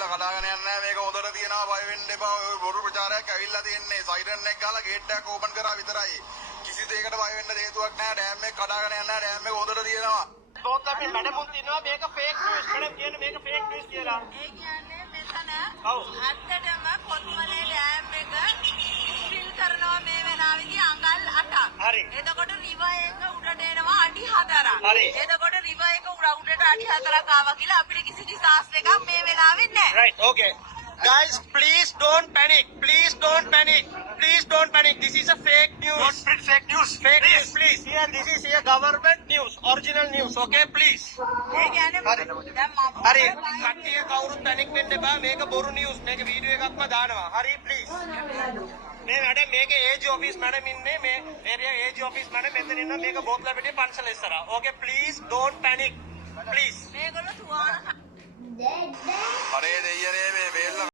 ගිහිල්ලා කඩාගෙන යන්නේ නැහැ. මේක හොඳට තියෙනවා. බය වෙන්න එපා. ඔය බොරු ප්‍රචාරයක් ඇවිල්ලා තියෙන්නේ. සයිරන් එක ගාලා ගේට් එකක් ඕපන් කරා විතරයි. කිසි දෙයකට බය වෙන්න හේතුවක් නැහැ. ඩෑම් එක කඩාගෙන යන්නේ නැහැ. ඩෑම් එක හොඳට තියෙනවා. බොත් අපි මැඩමුන් තිනවා මේක ෆේක් නිවුස්. මැඩම් කියන්නේ මේක ෆේක් නිවුස් කියලා. ඒ කියන්නේ මෙතන ඔව්. ඇත්තටම කොත්මලේ ඩෑම් එක ෆිල් කරනවා මේ වෙලාවේදී අඟල් 8ක්. හරි. එතකොට රිවර් එක උඩට එනවා අඩි 4ක්. හරි. එතකොට රිවර් එක උඩට අඩි 4ක් ආවා කියලා අපිට කිසි disaster එකක් මේ වෙලාවේ නැහැ. Right, okay. Guys, please don't panic. Please don't panic. Please don't panic. This is a fake news. Don't spread fake news. Fake news, please. Here, this is here government news. Original news, okay? Please. ඒ කියන්නේ දැන් මම හරි. කට්ටිය කවුරුත් panic වෙන්න එපා. මේක බොරු news. මේක වීඩියෝ එකක්ම දානවා. හරි, please. මේ වැඩ මේක AG office madam ඉන්නේ මේ area AG office madam මෙතන ඉන්න මේක බෝත්ලා පිටේ පන්සල ඉස්සරහා. Okay, please don't panic. Please. මේගොල්ලෝ